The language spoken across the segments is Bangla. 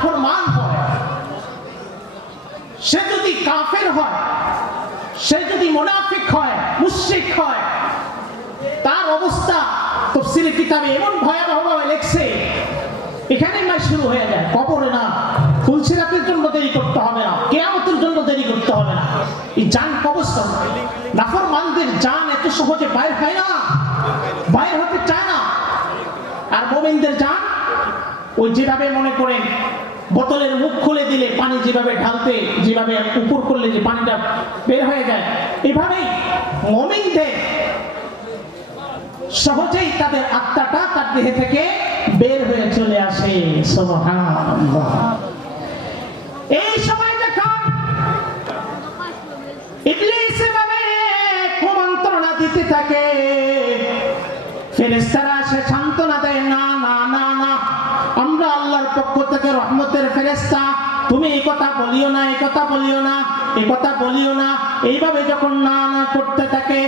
নাফরমান হয়, সে যদি কাফের হয়, সে যদি মুনাফিক হয়, মুশরিক হয়, তার অবস্থা তাফসীরের কিতাবে এমন ভয়াবহভাবে লেখছে, এখানেই মাস শুরু হয়ে যায়। কবরে না, ফুলসিরাতের জন্য দেরি করতে হবে না, কিয়ামতের জন্য দেরি করতে হবে না। এই জান কবরস্থান, নাফরমানদের জান এত সহজে বাইর হয় না, বাইর হতে চায় না। আর মুমিনদের জান ওই যেভাবে মনে করেন বোতলের মুখ খুলে দিলে পানি যেভাবে ঢালতে, যেভাবে উপর করলে যে পানিটা বের হয়ে যায়, এভাবেই মুমিনদের সহজেই তাদের আত্মাটা তার দেহে থেকে বের হয়ে চলে আসে। সুবহানাল্লাহ। এই সময় যখন ইবলিস এভাবে কুমন্ত্রণা দিতে থাকে, ফেরেশতারা সে সান্ত্বনা দেয়, না না না না, আমরা আল্লাহর পক্ষ থেকে রহমতের ফেরেশতা, তুমি এই কথা বলিও না, এই কথা বলিও না, এই কথা বলিও না। এইভাবে যখন না না করতে থাকে,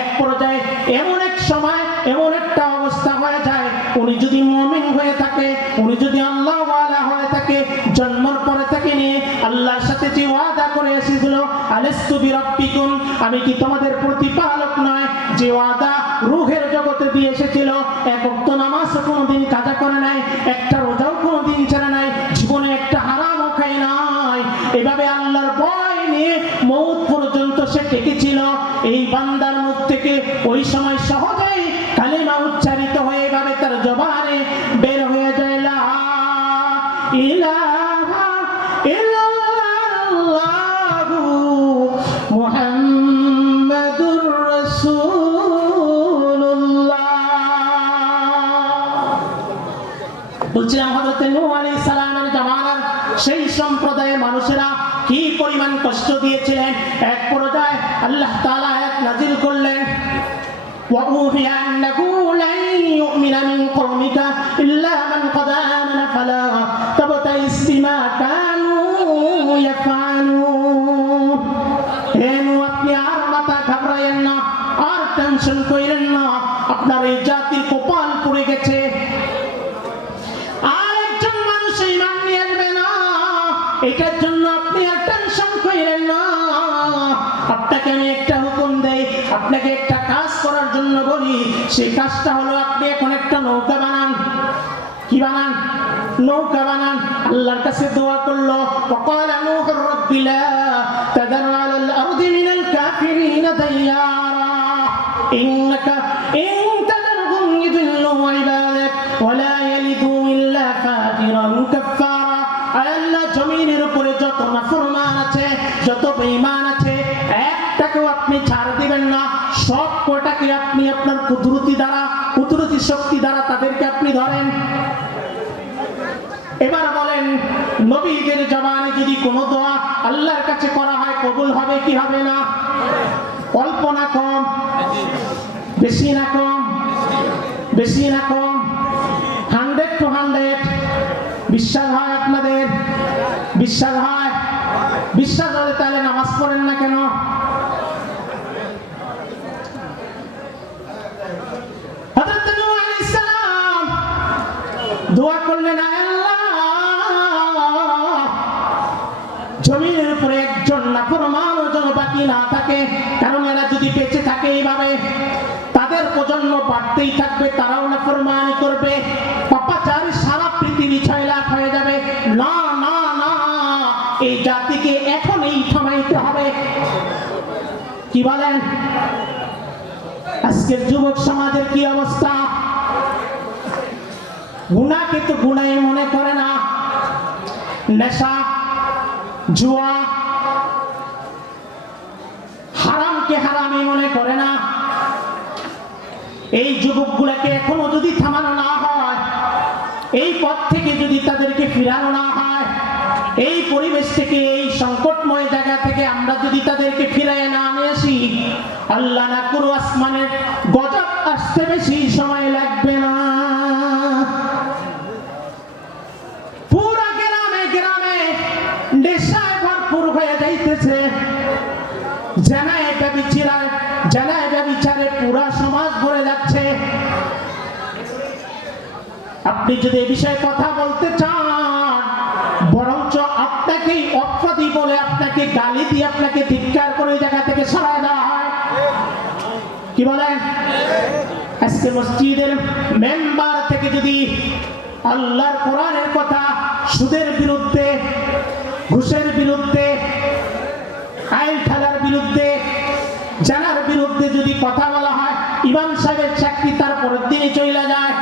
এক পর্যায়ে এমন এক সময়, এমন একটা অবস্থা হয়ে যায়, উনি যদি মুমিন হয়ে থাকে, উনি যদি আল্লাহ ওয়ালা হয়ে থাকে, জন্মের পরে থেকে নিয়ে আল্লাহর সাথে যে ওয়াদা করে এসেছিল, আলাস্তু বিরাব্বিকুম, আমি কি তোমাদের প্রতিপালক নয়, যে ওয়াদা রূহের জগতে দিয়ে এসেছিল, এক ওয়াক্ত নামাজ কোনোদিন কাজা করে নাই, একটা রোজাও কোনোদিন ছেড়ে নাই, জীবনে একটা হারামও খায় নাই, এভাবে আল্লাহর ভয় নিয়ে মওত পর্যন্ত সে টেকেছিল। এই বান্দার মুখ থেকে ওই সময় সহজেই কালিমা উচ্চারিত হয়ে এভাবে তার জবানে বের হয়ে যায়, লা ইলাহা ইল্লাল্লাহু মুহাম্মাদুর রাসূলুল্লাহ। বলছিলাম হযরত নূহ আলাইহিস সালামের জামানার সেই সম্প্রদায়ের মানুষেরা কি পরিমাণ কষ্ট দিয়েছিলেন। এক পর্যায়ে আল্লাহ তাআলা আয়াত নাযিল করলেন, ওয়া উহিয়া আন্নাহু লান ইউমিনা মিন কওমিকা ইল্লা মান ক্বাদ আমানা ফালা তাবতাইস বিমা কানু ইয়াফআলুন। হে নূহ, আপনি আর মাথা ঘাবড়ায়েন না, আর টেনশন কইরেন না, আপনার এই জাতির কপাল পুড়ে গেছে, আরেকজন মানুষ ঈমান নিয়ে আসবে না, এটার জন্য আপনি আর টেনশন কইরেন না। আপনাকে আমি একটা হুকুম দেই, আপনাকে একটা কাজ করার জন্য বলি, সেই কাজটা হলো আপনি এখন একটা নৌকা বানান। কি বানান? নৌকা বানান। আল্লাহর কাছে দোয়া করলো, وقال نوح رب لا تذر على الأرض من الكافرين ديارا إنك إن تذرهم يضلوا عبادك ولا يلدوا إلا فاجرا كفارا। আল্লাহ জমিনের উপরে যত নাফরমান আছে, যত বেঈমান আছে, একটাকেও আপনি ছাড় দিবেন না, সব কটাকে আপনি আপনার কুদরতি দ্বারা, কুদরতি শক্তি দ্বারা তাদেরকে আপনি ধরেন। এবার বলেন, নবীদের জবানে যদি কোনো দোয়া আল্লাহর কাছে করা হয়, কবুল হবে কি হবে না? অল্প না কম? বেশি না কম? বেশি না কম? 100 to 100 বিশ্বাস হয় আপনাদের? বিশ্বাস হয়? বিশ্বাস হলে তাহলে নামাজ পড়েন না কেন? হযরত নূহ আলাইহিস সালাম দোয়া করলেন, আল্লাহ জমিনের উপরে একজন নাফরমান যেন বাকি না থাকে, কারণ এরা যদি বেঁচে থাকে এইভাবে তাদের প্রজন্ম বাড়তেই থাকবে, তারাও নাফরমানি করবে, পাপাচার সারা পৃথিবী 6 লাখ হয়ে যাবে। না না না, এই জাতিকে এখনই থামাইতে হবে। কি বলেন? আজকের যুবক সমাজের কি অবস্থা? গুনাহকে তো গুনাহ মনে করে না, নেশা, জুয়া, হারামকে হারামই মনে করে না। এই যুবকগুলোকে এখনো যদি থামানো না হয়, এই পথ থেকে যদি তাদেরকে ফিরানো না হয়, এই পরিবেশ থেকে, এই সংকটময় জায়গা থেকে আমরা যদি তাদেরকে ফিরিয়ে না নিয়ে আসি, আল্লাহ না করুক আসমানের গজব আসতে বেশি সময় লাগবে না। পুরা গ্রামে গ্রামে নেশায় ভরপুর হয়ে যাইতেছে, জানায় ব্যভিচারে পুরা সমাজ ভরে যাচ্ছে। আপনি যদি এই বিষয়ে কথা বলতে চান, অনেকেই অপরাধী বলে আপনাকে গালি দিয়ে আপনাকে ধিক্কার করে ওই জায়গা থেকে সরায় দেওয়া হয়। কি বলেন? আজকে মসজিদের মেম্বার থেকে যদি আল্লাহর কোরআনের কথা, সুদের বিরুদ্ধে, ঘুষের বিরুদ্ধে, আইল ঠালার বিরুদ্ধে, জানার বিরুদ্ধে যদি কথা বলা হয়, ইমাম সাহেবের চাকরি তার পরের দিনে চলে যায়।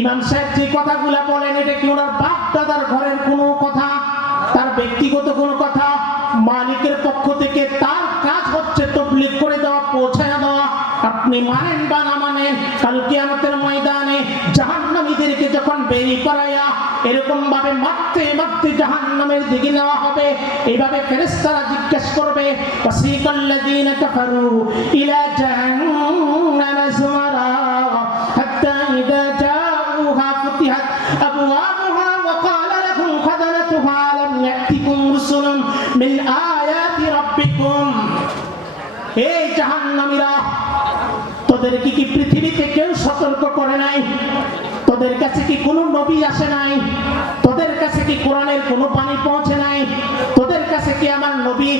ইমাম সাহেব যে কথাগুলো বলেন এটা কি ওনার বাপ দাদার ঘরের কোনো কথা, তার ব্যক্তিগত কোনো কথা? মালিকের পক্ষ থেকে তার কাজ হচ্ছে তাবলীগ করে দেওয়া, পৌঁছায় দেওয়া। আপনি মানেন বা না মানেন, কাল কিয়ামতের ময়দানে জাহান্নামীদেরকে যখন বেরি করাইয়া এরকম ভাবে মারতে মারতে জাহান্নামের দিকে নেওয়া হবে, এইভাবে ফেরেশতারা জিজ্ঞেস করবে, ওয়াসিকাল্লাযীনা কাফারু ইলা জাহান্নামা যুমারা হাত্তা ইযা জাউহা ফুতিহাত আবওয়াবুহা ওয়া ক্বালা লাহুম খাযানাতুহা আলাম ইয়াতিকুম রুসুলুন মিন আয়াতি রাব্বিকুম। এই জাহান্নামীরা, তোদেরকে কি পৃথিবীতে কেউ সতর্ক করে নাই? তোদের কাছে কি কোনো নবী আসে নাই? তোদের কাছে কি কোরআনের কোনো বাণী পৌঁছে নাই? তোদের কাছে কি আমার নবী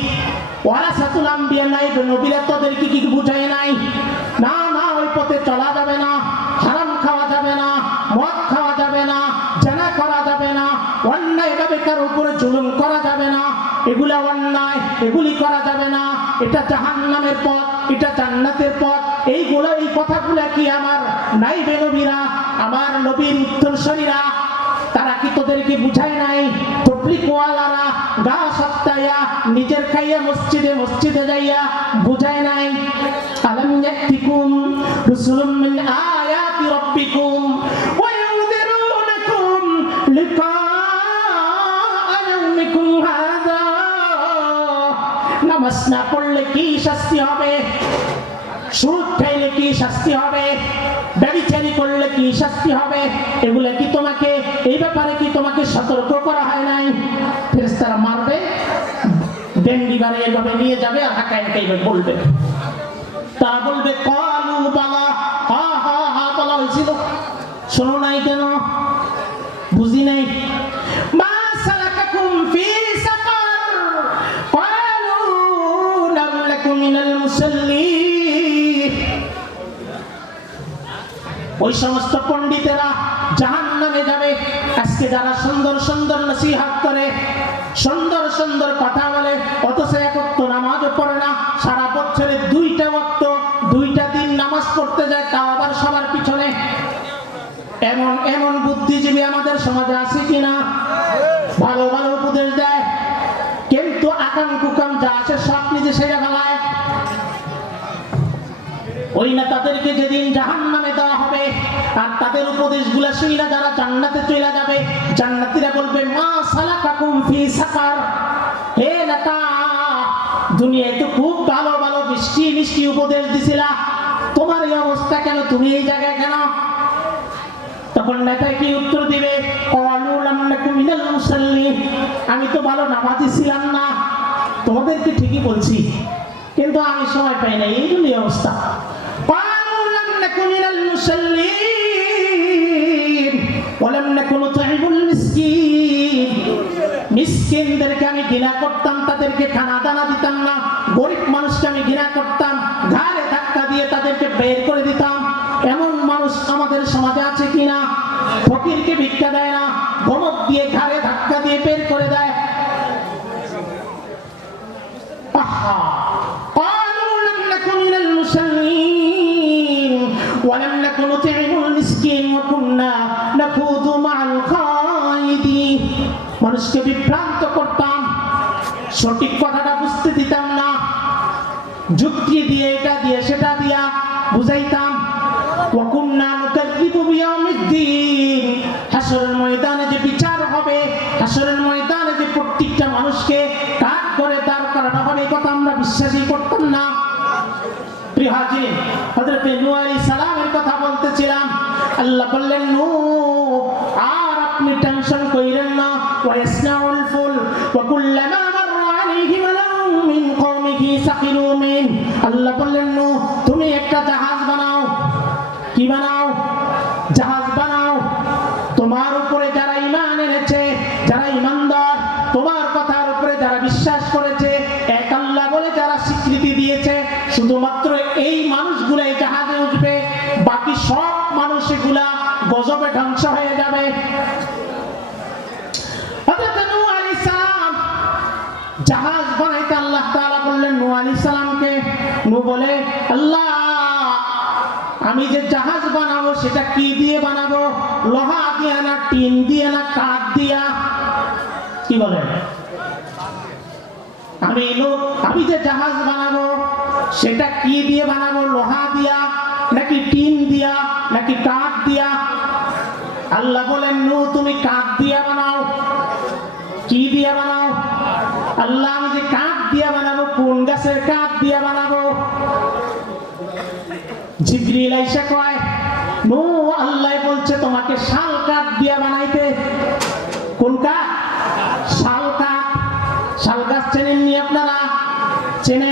ওয়ারাসাতুল আম্বিয়া নাই? নবীরা তোদেরকে কি বুঝায় নাই? না না, ওই পথে চলা যাবে না, হারাম খাওয়া যাবে না, মদ খাওয়া যাবে না, জানা করা যাবে না, অন্যায় ভাবে কারোর উপরে জুলুম করা যাবে না, এগুলা অন্যায়, এগুলি করা যাবে না, এটা জাহান্নামের পথ, এটা জান্নাতের পথ। এইগুলো, এই কথাগুলা কি আমার নাই নবীরা, আমার নবীর উত্তরসূরিরা, তারা কি তোদেরকে বুঝায় নাই? তাবলীগ ওয়ালারা গা সপ্তায়া নিজের খাইয়া মসজিদে মসজিদে যাইয়া বুঝায় নাই? আলাম ইয়াতিকুম রুসুলুম মিন আয়াতি রাব্বিকুম ওয়া ইউনযিরুনাকুম লিকা ইয়াউমিকুম হাযা। নামাজ না পড়লে কি শাস্তি হবে? সুদ খাইলে কি শাস্তি হবে? ব্যভিচারী করলে কি শাস্তি হবে? এগুলা কি তোমাকে, এই ব্যাপারে কি তোমাকে সতর্ক করা হয় নাই? ফেরেশতারা মারবে, ডেঙ্গি বারে এভাবে নিয়ে যাবে আর হাকায় হাকায় বলবে, তারা বলবে ক্বালু বালা, হা হা হা বলা হয়েছিল, শোনো নাই কেন? বুঝি নাই? মা সালাকাকুম ফি সাকার ক্বালু লাম নাকু মিনাল মুসাল্লিন। ওই সমস্ত পণ্ডিতেরা জাহান্নামে যাবে। আজকে যারা সুন্দর সুন্দর নসিহত করে, সুন্দর সুন্দর কথা বলে, অথচ এক ওয়াক্ত নামাজও পড়ে না, সারা বছরে 2টা ওয়াক্ত 2টা দিন নামাজ পড়তে যায়, তাও আবার সবার পিছনে। এমন এমন বুদ্ধিজীবী আমাদের সমাজে আছে কিনা? ভালো ভালো উপদেশ দেয়, কিন্তু আকাম কুকাম যা আছে সব নিজে সেরে ফেলায়। ওই না তাদেরকে যেদিন জাহান্নামে দেওয়া হবে আর তাদের উপদেশগুলো শুইলা যারা জান্নাতে চলে যাবে, জান্নাতীরা বলবে মা সালাকাকুম ফি সাকার। হে নেতা, দুনিয়ায় তো খুব ভালো ভালো মিষ্টি মিষ্টি উপদেশ দিছিলা, তোমার এই অবস্থা কেন? তুমি এই জায়গায় কেন? তখন নেতা কি উত্তর দিবে? ক্বালু লাম নাকু মিনাল মুসাল্লিন। আমি তো ভালো নামাজি ছিলাম না, তোমাদেরকে ঠিকই বলছি, কিন্তু আমি সময় পাই না, এই জন্য অবস্থা। ক্বালু লাম নাকু মিনাল মুসাল্লিন ওয়া লাম নাকু নুতঈমুল মিসকিন। মিসকিনদেরকে আমি ঘৃণা করতাম, তাদেরকে খানা দানা দিতাম না। গরিব মানুষকে আমি ঘৃণা করতাম, ঘাড়ে ধাক্কা দিয়ে তাদেরকে বের করে দিতাম। এমন মানুষ আমাদের সমাজে আছে কিনা? ফকিরকে ভিক্ষা দেয় না, ধমক দিয়ে ঘাড়ে ধাক্কা দিয়ে বের করে দেয়। আহা, ক্বালু লাম নাকু মিনাল মুসাল্লিন ওয়া লাম নাকু নুতঈমুল মিসকিন ওয়া কুন্না নাখুযু মা'আল খায়িদিন। মানুষকে বিভ্রান্ত করতাম, সঠিক কথাটা বুঝতে দিতাম না, যুক্তি দিয়ে এটা দিয়ে সেটা দিয়া বুঝাইতাম। ওয়া কুন্না নুকাযযিবু বিয়াউমিদ্দিন। হাসরের ময়দানে যে বিচার হবে, হাসরের ময়দানে যে প্রত্যেকটা মানুষকে কাঠ করে দাঁড় করানো হবে, এই কথা আমরা বিশ্বাসই করতাম না। প্রিয় হাজির, হযরত নূহ আলাইহিস সালামের কথা বলতেছিলাম। আল্লাহ বললেন, নূহ আর আপনি টেনশন কইরেন না। ওয়া ইয়াসনাউল ফুল ওয়া কুল্লামা মাররা আলাইহি মালাউম মিন কওমিহি সাখিরু মিন। আল্লাহ বললেন, নূহ তুমি একটা জাহাজ বানাও। কি বানাও? জাহাজ বানাও। তোমার উপরে যারা ঈমান এনেছে, যারা ঈমান সব মানুষ এগুলা গজবে ধ্বংস হয়ে যাবে। হযরত নূহ আলাইহিস সালাম জাহাজ বানাইতে আল্লাহ তাআলা বললেন নূহ আলাইহিস সালামকে। নূহ বলে, আল্লাহ আমি যে জাহাজ বানাবো সেটা কি দিয়ে বানাবো? লোহা দিয়ে না টিন দিয়ে না কাঠ দিয়া? কি বলেন? আমি যে জাহাজ বানাবো সেটা কি দিয়ে বানাবো? লোহা দিয়া নাকি টিন দিয়া নাকি কাঠ দিয়া? আল্লাহ বলেন, নূহ তুমি কাঠ দিয়া বানাও। কি দিয়া বানাও? আল্লাহ আমি যে কাঠ দিয়া বানাবো, কোন গাছের কাঠ দিয়া বানাবো? জিবরিল আইসা কয়, নূহ আল্লাহ বলছে তোমাকে শাল কাঠ দিয়া বানাইতে। কোন কাঠ? শাল কাঠ। শাল গাছ চেনেননি আপনারা? চেনেন?